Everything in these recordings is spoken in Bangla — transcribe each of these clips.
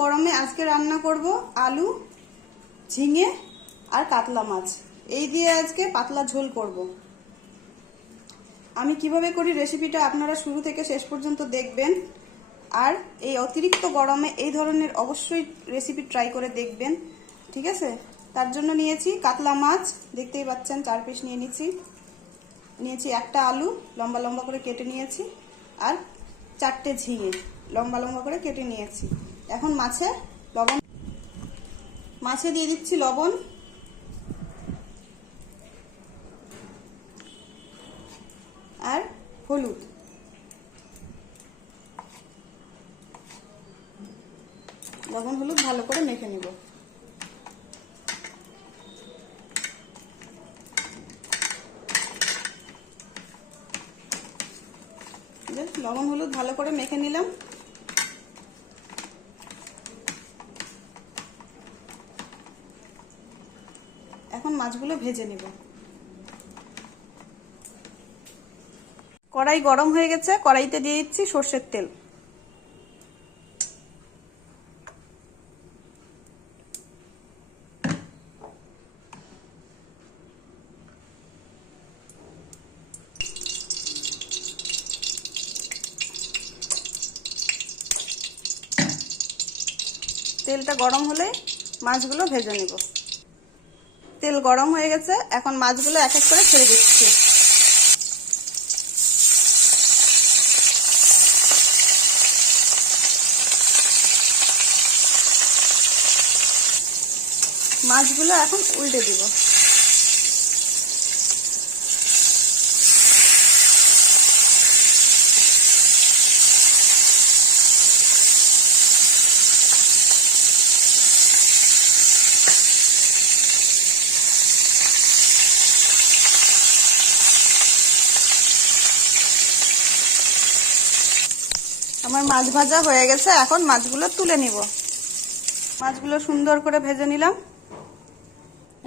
গরমে আজকে রান্না করব আলু, ঝিঙে আর কাতলা মাছ। এই দিয়ে আজকে পাতলা ঝোল করব। আমি কীভাবে করি রেসিপিটা আপনারা শুরু থেকে শেষ পর্যন্ত দেখবেন। আর এই অতিরিক্ত গরমে এই ধরনের অবশ্যই রেসিপি ট্রাই করে দেখবেন, ঠিক আছে? তার জন্য নিয়েছি কাতলা মাছ, দেখতেই পাচ্ছেন চার পিস নিয়ে নিচ্ছি। নিয়েছি একটা আলু, লম্বা লম্বা করে কেটে নিয়েছি। আর চারটে ঝিঙে। লম্বা লম্বা করে কেটে নিয়েছি। এখন মাছে লবণ মাছে দিয়ে দিচ্ছি লবণ। আর হলুদ। লবণ, হলুদ ভালো করে মেখে নিব। লবণ, হলুদ ভালো করে মেখে নিলাম এখন মাছগুলো ভেজে নিব। কড়াই গরম হয়ে গেছে, কড়াইতে দিয়ে দিচ্ছি সর্ষের তেল। তেলটা গরম হলে মাছগুলো ভেজে নিব। তেল গরম হয়ে গেছে, এখন মাছগুলো এক এক করে ছেড়ে দিচ্ছি। মাছগুলো এখন উল্টে দিব। আমার মাছ ভাজা হয়ে গেছে, এখন মাছগুলো তুলে নিব। মাছগুলো সুন্দর করে ভেজে নিলাম।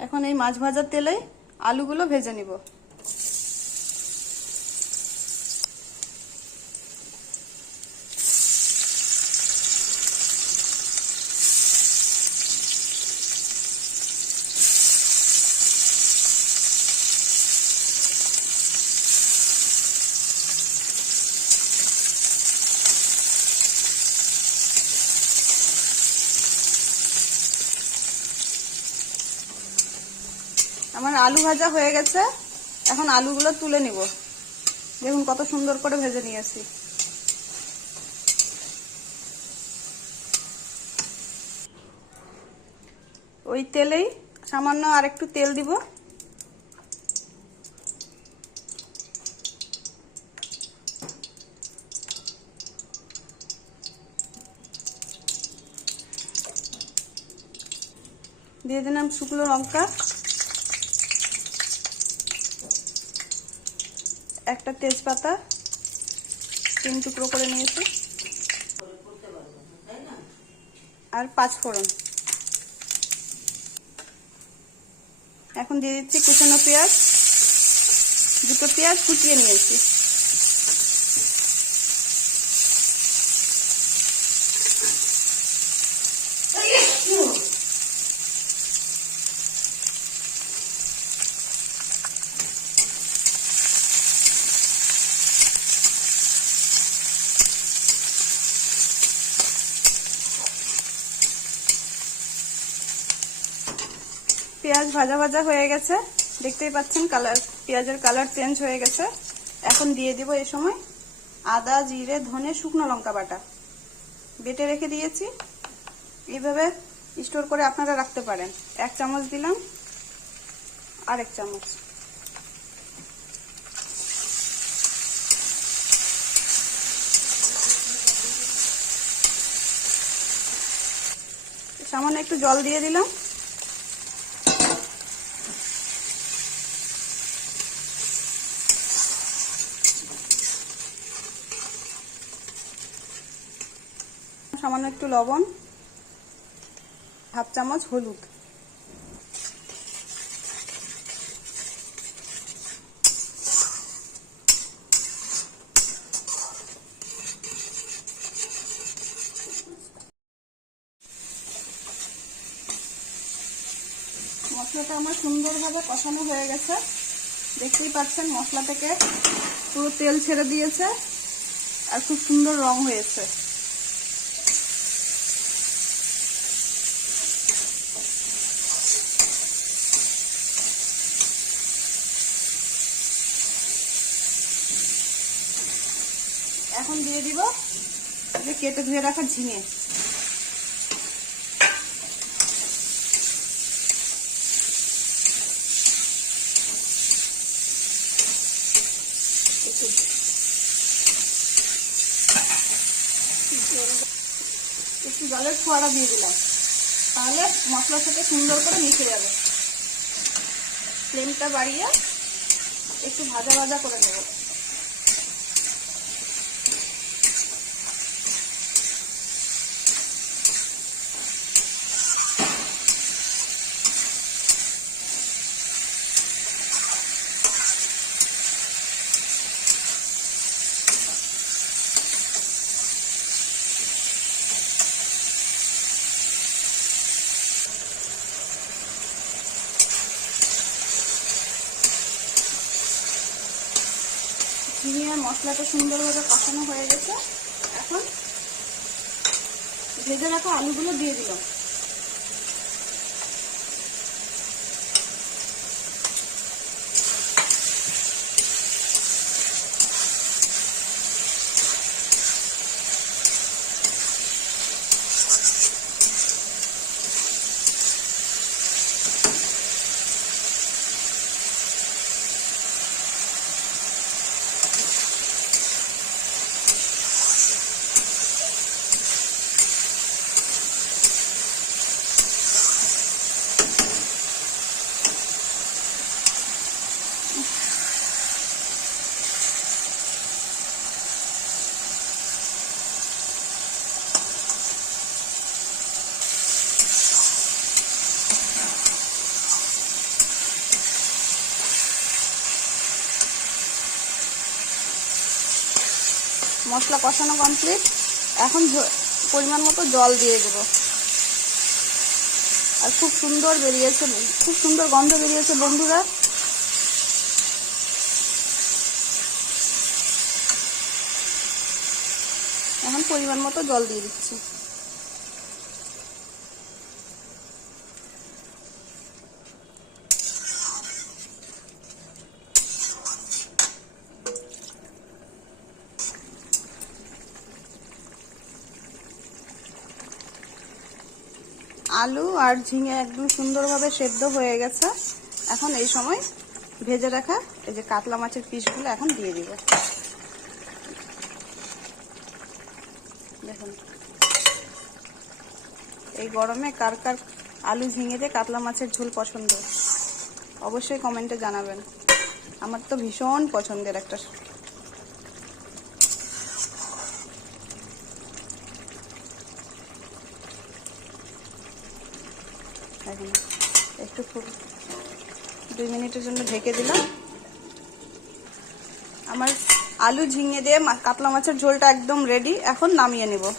এখন এই মাছ ভাজার তেলে আলুগুলো ভেজে নিব। আমার আলু ভাজা হয়ে গেছে। এখন আলুগুলো তুলে নিব। দেখুন কত সুন্দর করে ভেজে নিয়েছি। ওই তেলেই সামান্য আর একটু তেল দিব। দিয়ে দিলাম শুকনো লঙ্কা। একটা তেজপাতা তিন টুকরো করে নিয়েছি। আর পাঁচ ফোড়ন। এখন দিয়ে দিচ্ছি কুচানো পেঁয়াজ। দুটো পেঁয়াজ কুচিয়ে নিয়েছি। পেঁয়াজ ভাজা ভাজা হয়ে গেছে। দেখতেই পাচ্ছেন কালার, পেঁয়াজের কালার চেঞ্জ হয়ে গেছে। এখন দিয়ে দিব এই সময় আদা, জিরে, ধনে, শুকনো লঙ্কা বাটা। বেটে রেখে দিয়েছি। এইভাবে স্টোর করে আপনারা রাখতে পারেন। এক চামচ দিলাম আর এক চামচ। সামান্য একটু জল দিয়ে দিলাম। সামান্য একটু লবণ, হাফ চামচ হলুদ। মশলাটা আমার সুন্দরভাবে কষানো হয়ে গেছে। দেখতেই পাচ্ছেন মশলা থেকে পুরো তেল ছেড়ে দিয়েছে আর খুব সুন্দর রং হয়েছে। এখন দিয়ে দিব। যে কেটে ধুয়ে রাখা ঝিঙে। একটু জলের ফোয়ারা দিয়ে দিলাম। তাহলে মশলার সাথে সুন্দর করে মিশে যাবে। ফ্লেমটা বাড়িয়ে একটু ভাজা ভাজা করে নেব। ঝিঙে আর মশলাটা সুন্দরভাবে কষানো হয়ে গেছে। এখন ভেজে রাখা আলুগুলো দিয়ে দিলাম। মশলা কষানো কমপ্লিট এখন পরিমাণ মতো জল দিয়ে দেব। আর খুব সুন্দর বেরিয়েছে, খুব সুন্দর গন্ধ বেরিয়েছে বন্ধুরা। এখন পরিমাণ মতো জল দিয়ে দিচ্ছি। আলু আর ঝিঙে একদম সুন্দরভাবে সেদ্ধ হয়ে গেছে। এখন এই সময় ভেজে রাখা এই যে কাতলা মাছের পিসগুলো এখন দিয়ে দিব। দেখুন। এই গরমে কার কার আলু, ঝিঙে দিয়ে কাতলা মাছের ঝোল পছন্দ, অবশ্যই কমেন্টে জানাবেন। আমার তো ভীষণ পছন্দের একটা একটু ফুট- দুই মিনিটের জন্য ঢেকে দিলাম। আমার আলু ঝিঙে দিয়ে কাতলা মাছের ঝোলটা একদম রেডি এখন নামিয়ে নেব।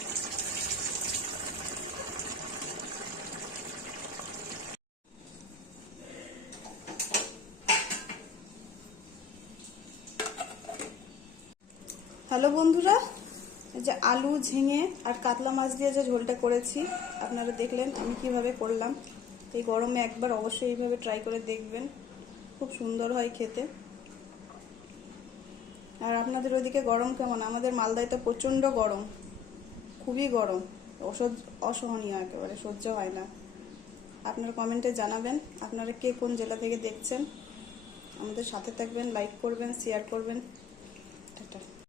হ্যালো বন্ধুরা যে আলু, ঝিঙে আর কাতলা মাছ দিয়ে যে ঝোলটা করেছি, আপনারা দেখলেন আমি কীভাবে করলাম। এই গরমে একবার অবশ্যই এইভাবে ট্রাই করে দেখবেন। খুব সুন্দর হয় খেতে। আর আপনাদের ওইদিকে গরম কেমন? আমাদের মালদায় তো প্রচণ্ড গরম। খুবই গরম। অসহ্য, অসহনীয় একেবারে, সহ্য হয় না। আপনারা কমেন্টে জানাবেন, আপনারা কে কোন জেলা থেকে দেখছেন? আমাদের সাথে থাকবেন লাইক করবেন শেয়ার করবেন।